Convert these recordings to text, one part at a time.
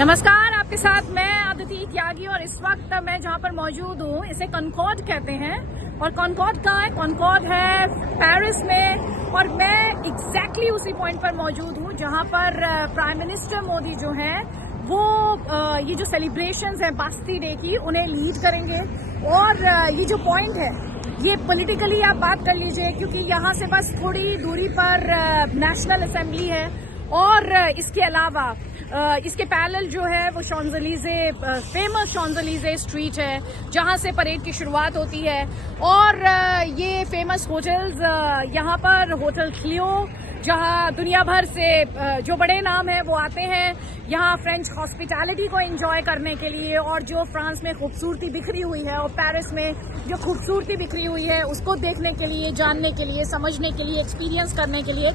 नमस्कार, आपके साथ मैं अदिति त्यागी और इस वक्त मैं जहां पर मौजूद हूं इसे कॉनकॉर्ड कहते हैं और कॉनकॉर्ड है पेरिस में और मैं एग्जैक्टली उसी पॉइंट पर मौजूद हूं जहां पर प्राइम मिनिस्टर मोदी जो हैं वो ये जो सेलिब्रेशंस हैं बास्ती डे की उन्हें लीड करेंगे और ये जो पॉइंट है ये पॉलिटिकली आप बात कर लीजिए क्योंकि यहाँ से बस थोड़ी दूरी पर नेशनल असेंबली है और इसके अलावा इसके पैरेलल जो है वो शॉन्जलीजे फेमस शॉन्जलीजे स्ट्रीट है जहां से परेड की शुरुआत होती है और ये फेमस होटल्स यहाँ पर होटल क्लियो जहां दुनिया भर से जो बड़े नाम हैं वो आते हैं यहाँ फ्रेंच हॉस्पिटैलिटी को एंजॉय करने के लिए और जो फ्रांस में खूबसूरती बिखरी हुई है और पेरिस में जो खूबसूरती बिखरी हुई है उसको देखने के लिए, जानने के लिए, समझने के लिए, एक्सपीरियंस करने के लिए।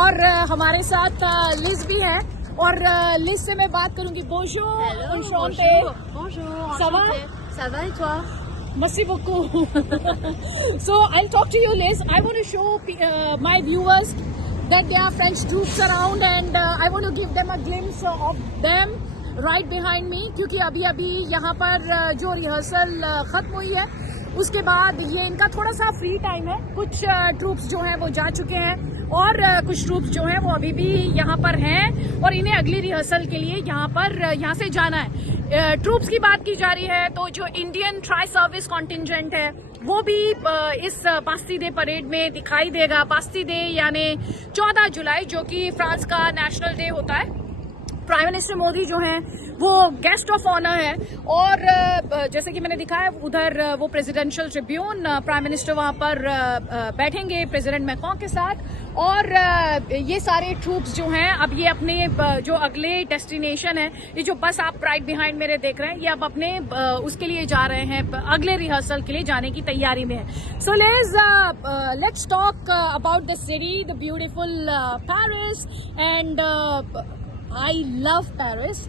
और हमारे साथ लिज भी है और लिज से मैं बात करूंगी। Bonjour, ça va? Ça va et toi? Merci beaucoup. So I'll talk to you, Liz. I want to show my viewers that there are French troops around and I want to give them a glimpse of them right behind me क्योंकि अभी यहाँ पर जो रिहर्सल खत्म हुई है उसके बाद ये इनका थोड़ा सा फ्री टाइम है। कुछ ट्रूप्स जो हैं वो जा चुके हैं और कुछ ट्रूप्स जो हैं वो अभी भी यहाँ पर हैं और इन्हें अगली रिहर्सल के लिए यहाँ से जाना है। ट्रूप्स की बात की जा रही है तो जो इंडियन ट्राई सर्विस कॉन्टिंजेंट है वो भी इस बास्ती डे परेड में दिखाई देगा। बास्ती डे यानी 14 जुलाई जो कि फ्रांस का नेशनल डे होता है। प्राइम मिनिस्टर मोदी जो हैं वो गेस्ट ऑफ ऑनर है और जैसे कि मैंने दिखाया उधर वो प्रेसिडेंशियल ट्रिब्यून प्राइम मिनिस्टर वहां पर बैठेंगे प्रेसिडेंट मैक्रों के साथ और ये सारे ट्रूप्स जो हैं अब ये अपने जो अगले डेस्टिनेशन है, ये जो बस आप राइट बिहाइंड मेरे देख रहे हैं, ये अब अपने उसके लिए जा रहे हैं, अगले रिहर्सल के लिए जाने की तैयारी में है। So let's talk about the city, the beautiful Paris and I love Paris,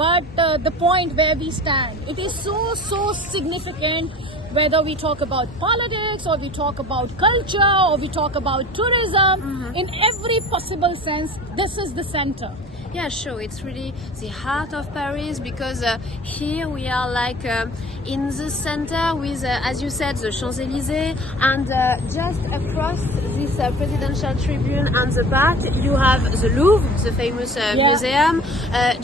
but the point where we stand, it is so significant. Whether we talk about politics or we talk about culture or we talk about tourism, in every possible sense, this is the center. Yeah, sure. It's really the heart of Paris because here we are like in the center with, as you said, the Champs-Élysées and just across this presidential tribune and the back you have the Louvre, the famous museum.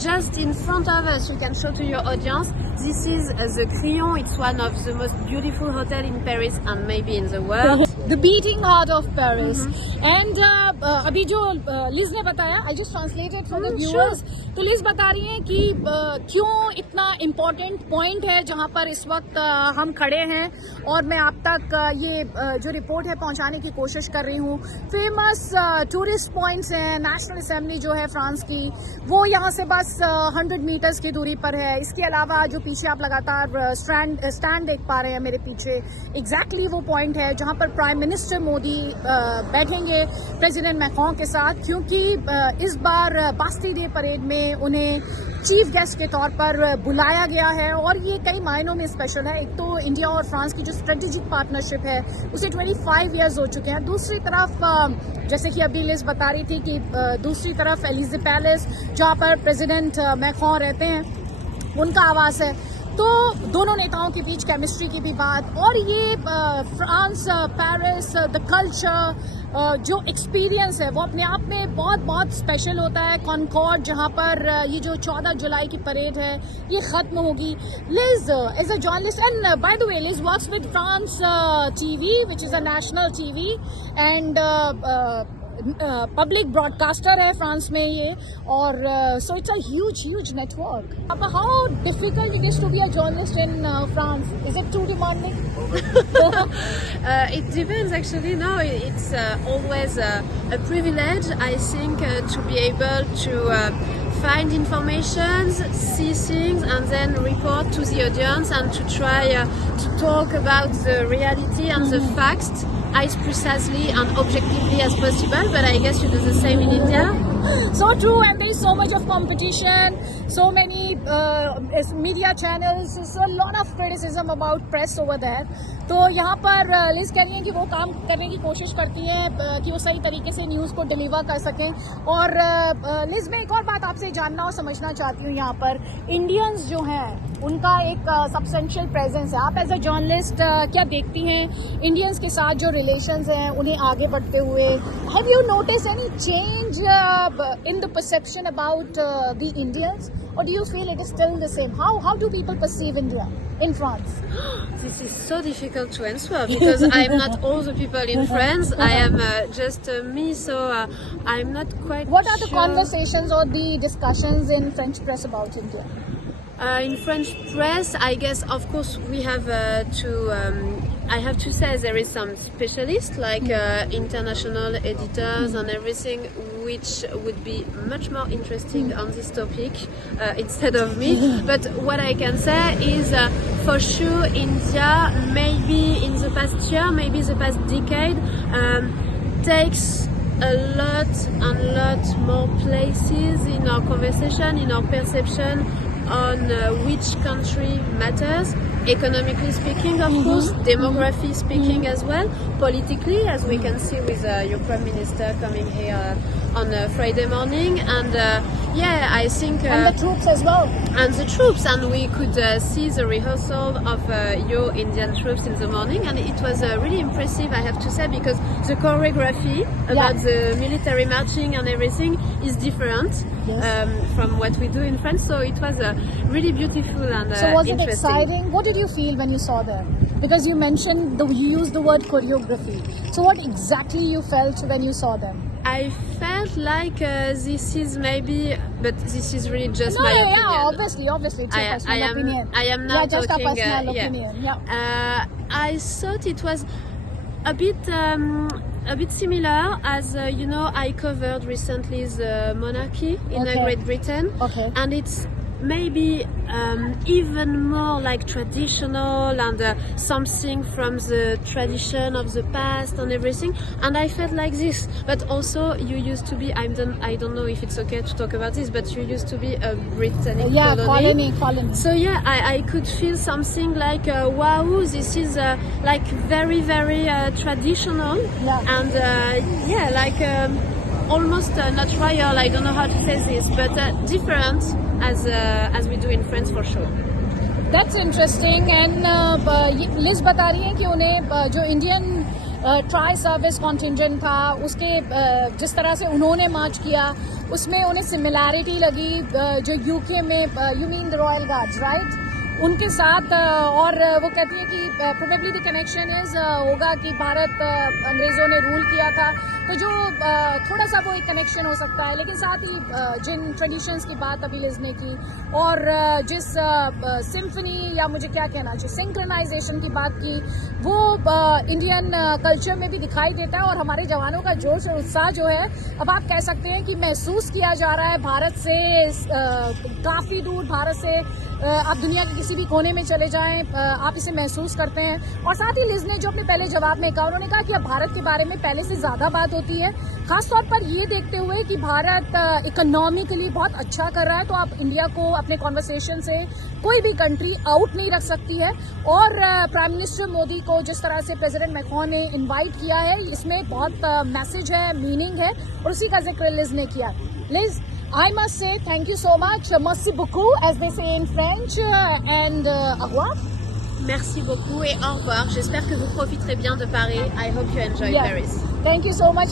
Just in front of us, you can show to your audience, this is the Crillon. It's one of the most beautiful hotels in Paris and maybe in the world. The beating heart of Paris. And अभी जो लिज ने बताया, I just translated for the viewers. तो लिज बता रही हैं कि क्यों इतना इम्पोर्टेंट पॉइंट है जहां पर इस वक्त हम खड़े हैं और मैं आप तक ये जो रिपोर्ट है पहुंचाने की कोशिश कर रही हूँ। फेमस टूरिस्ट पॉइंट्स हैं, नेशनल असेंबली जो है फ्रांस की वो यहाँ से बस 100 मीटर्स की दूरी पर है। इसके अलावा जो पीछे आप लगातार स्टैंड देख पा रहे हैं मेरे पीछे, एग्जैक्टली वो पॉइंट है जहां पर प्राइम मिनिस्टर मोदी बैठेंगे प्रेसिडेंट मैक्रों के साथ क्योंकि इस बार बास्ती डे परेड में उन्हें चीफ गेस्ट के तौर पर बुलाया गया है और ये कई मायनों में स्पेशल है। एक तो इंडिया और फ्रांस की जो स्ट्रेटेजिक पार्टनरशिप है उसे 25 इयर्स हो चुके हैं। दूसरी तरफ जैसे कि अभी लिज बता रही थी कि दूसरी तरफ एलिजे पैलेस जहाँ पर प्रेसिडेंट मैक्रों रहते हैं उनका आवास है। तो दोनों नेताओं के बीच केमिस्ट्री की भी बात और ये फ्रांस पेरिस द कल्चर जो एक्सपीरियंस है वो अपने आप में बहुत स्पेशल होता है। कॉनकॉर्ड जहां पर ये जो 14 जुलाई की परेड है ये खत्म होगी। Liz is a journalist and by the way Liz works with France TV which is a national TV and public broadcaster है फ्रांस में ये और so it's a huge network. How difficult it is to be a journalist in France? Is it too demanding? It depends actually. No, it's always a privilege, I think, to be able to find information, see things and then report to the audience and to try to talk about the reality and the facts as precisely and objectively as possible, but I guess you do the same in India. So true, and there is so much of competition, so many media channels, so a lot of criticism about press over there. तो यहाँ पर लिज कह रही हैं कि वो काम करने की कोशिश करती हैं कि वो सही तरीके से न्यूज़ को डिलीवर कर सकें. और लिज, मैं एक और बात आपसे जानना और समझना चाहती हूँ. यहाँ पर इंडियंस जो हैं उनका एक सब्सटेंशियल प्रेजेंस है. आप एज अ जर्नलिस्ट क्या देखती हैं इंडियंस के साथ जो रिलेशंस हैं उन्हें आगे बढ़ते हुए? Have you notice any change in the perception about the Indians, or do you feel it is still the same? How do people perceive India in France? This is so difficult to answer because I'm not all the people in France. I am just me, so I'm not quite What are the sure. conversations or the discussions in French press about India? In French press, I guess, of course, we have I have to say there is some specialists like international editors and everything, which would be much more interesting on this topic instead of me. But what I can say is, for sure, India, maybe in the past year, maybe the past decade, takes a lot more places in our conversation, in our perception on which country matters, economically speaking, of course, demography speaking as well, politically, as we can see with your Prime Minister coming here on Friday morning, and yeah, I think And the troops as well. and the troops, and we could see the rehearsal of your Indian troops in the morning, and it was really impressive, I have to say, because the choreography about the military marching and everything is different from what we do in France, so it was really beautiful and So was it interesting. exciting? What did you feel when you saw them? Because you mentioned you used the word choreography. So what exactly you felt when you saw them? I felt like this is maybe, but this is really just No, my yeah, opinion. obviously, it's your personal opinion. I am now just talking, a personal yeah. opinion. Yeah. I thought it was a bit similar as you know, I covered recently the monarchy in Okay. Great Britain, Okay. and it's maybe even more like traditional and something from the tradition of the past and everything, and I felt like this. But also you used to be, I don't know if it's okay to talk about this, but you used to be a Britannic Yeah, colony. colony. So yeah, I could feel something like wow, this is like very traditional, Yeah. and yeah, like almost not royal, I don't know how to say this, but different as we do in France for sure. That's interesting. And Liz बता रही हैं कि उन्हें जो Indian tri service contingent था उसके जिस तरह से उन्होंने मार्च किया उसमें उन्हें सिमिलैरिटी लगी जो यूके में, you mean the royal guards, right, उनके साथ. और वो कहती हैं कि प्रोबेबली द कनेक्शन इज होगा कि भारत अंग्रेज़ों ने रूल किया था, तो जो थोड़ा सा वो एक कनेक्शन हो सकता है. लेकिन साथ ही जिन ट्रेडिशंस की बात अभी लिज ने की और जिस सिम्फनी या मुझे क्या कहना चाहिए सिंक्रोनाइजेशन की बात की, वो इंडियन कल्चर में भी दिखाई देता है. और हमारे जवानों का जोश और उत्साह जो है, अब आप कह सकते हैं कि महसूस किया जा रहा है भारत से काफ़ी दूर. भारत से आप दुनिया के किसी भी कोने में चले जाएं, आप इसे महसूस करते हैं. और साथ ही लिज ने जो अपने पहले जवाब में कहा, उन्होंने कहा कि अब भारत के बारे में पहले से ज़्यादा बात होती है, खासतौर पर ये देखते हुए कि भारत इकोनॉमिकली बहुत अच्छा कर रहा है, तो आप इंडिया को अपने कॉन्वर्सेशन से कोई भी कंट्री आउट नहीं रख सकती है. और प्राइम मिनिस्टर मोदी को जिस तरह से प्रेसिडेंट मैक्रोन ने इन्वाइट किया है, इसमें बहुत मैसेज है, मीनिंग है, और उसी का जिक्र लिज ने किया. Liz, I must say thank you so much, merci beaucoup, as they say in French, and au revoir. Merci beaucoup et au revoir. J'espère que vous profiterez bien de Paris. I hope you enjoy Yeah. Paris. Thank you so much.